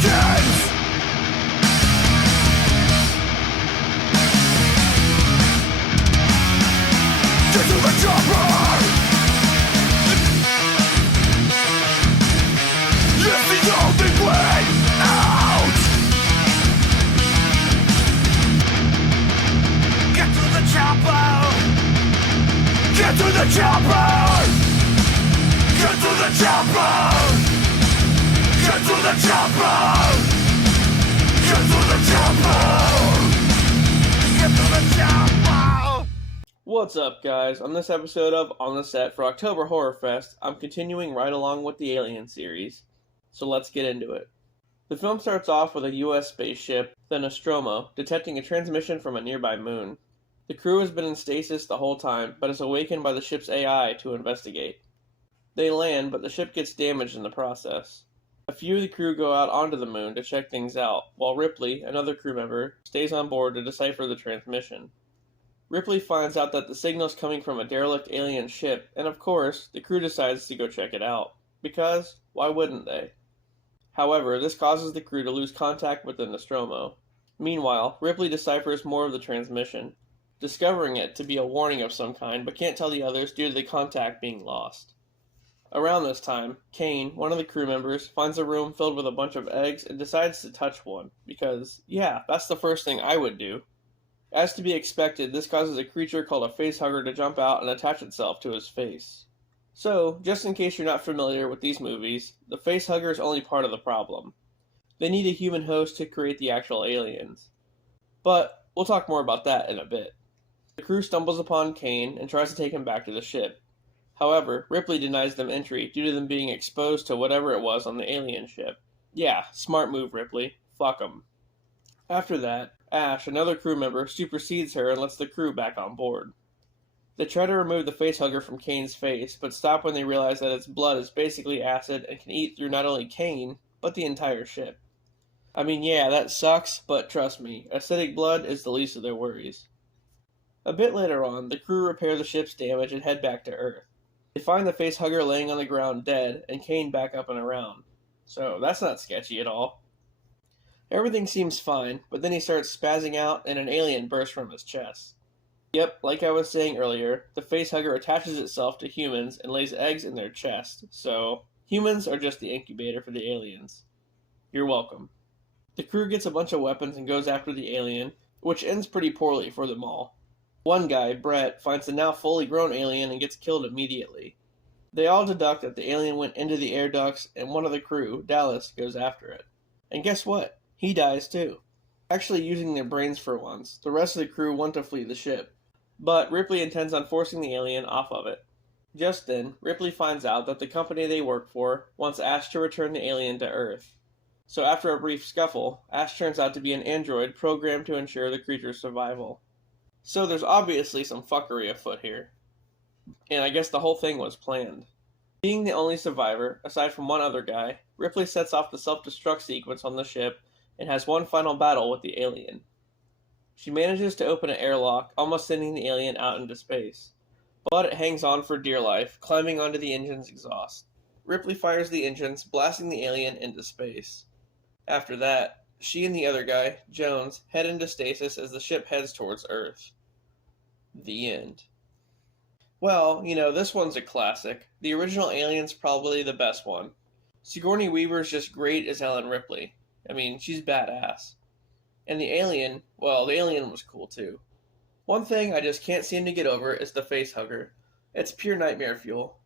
seconds. Get to the chopper. It's the only way out. Get to the chopper. Get to the chopper. Get to the chopper. Get to the chopper. Get to the chopper. Get to the chopper. What's up, guys? On this episode of On the Set for October Horrorfest, I'm continuing right along with the Alien series. So let's get into it. The film starts off with a US spaceship, the Nostromo, detecting a transmission from a nearby moon. The crew has been in stasis the whole time, but is awakened by the ship's AI to investigate. They land, but the ship gets damaged in the process. A few of the crew go out onto the moon to check things out, while Ripley, another crew member, stays on board to decipher the transmission. Ripley finds out that the signal's coming from a derelict alien ship, and of course, the crew decides to go check it out. Because, why wouldn't they? However, this causes the crew to lose contact with the Nostromo. Meanwhile, Ripley deciphers more of the transmission, discovering it to be a warning of some kind, but can't tell the others due to the contact being lost. Around this time, Kane, one of the crew members, finds a room filled with a bunch of eggs and decides to touch one, because, yeah, that's the first thing I would do. As to be expected, this causes a creature called a facehugger to jump out and attach itself to his face. So, just in case you're not familiar with these movies, the facehugger is only part of the problem. They need a human host to create the actual aliens. But, we'll talk more about that in a bit. The crew stumbles upon Kane and tries to take him back to the ship. However, Ripley denies them entry due to them being exposed to whatever it was on the alien ship. Yeah, smart move, Ripley. Fuck 'em. After that, Ash, another crew member, supersedes her and lets the crew back on board. They try to remove the facehugger from Kane's face, but stop when they realize that its blood is basically acid and can eat through not only Kane, but the entire ship. I mean, yeah, that sucks, but trust me, acidic blood is the least of their worries. A bit later on, the crew repair the ship's damage and head back to Earth. They find the facehugger laying on the ground dead, and Kane back up and around. So, that's not sketchy at all. Everything seems fine, but then he starts spazzing out and an alien bursts from his chest. Yep, like I was saying earlier, the facehugger attaches itself to humans and lays eggs in their chest, so humans are just the incubator for the aliens. You're welcome. The crew gets a bunch of weapons and goes after the alien, which ends pretty poorly for them all. One guy, Brett, finds the now fully grown alien and gets killed immediately. They all deduct that the alien went into the air ducts, and one of the crew, Dallas, goes after it. And guess what? He dies too. Actually using their brains for once, the rest of the crew want to flee the ship. But Ripley intends on forcing the alien off of it. Just then, Ripley finds out that the company they work for wants Ash to return the alien to Earth. So after a brief scuffle, Ash turns out to be an android programmed to ensure the creature's survival. So there's obviously some fuckery afoot here. And I guess the whole thing was planned. Being the only survivor, aside from one other guy, Ripley sets off the self-destruct sequence on the ship and has one final battle with the alien. She manages to open an airlock, almost sending the alien out into space. But it hangs on for dear life, climbing onto the engine's exhaust. Ripley fires the engines, blasting the alien into space. After that, she and the other guy, Jones, head into stasis as the ship heads towards Earth. The end. Well, this one's a classic. The original Alien's probably the best one. Sigourney Weaver's just great as Ellen Ripley. I mean, she's badass. And the alien was cool too. One thing I just can't seem to get over is the facehugger. It's pure nightmare fuel.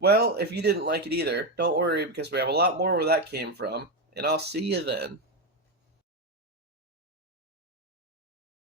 Well, if you didn't like it either, don't worry because we have a lot more where that came from, and I'll see you then.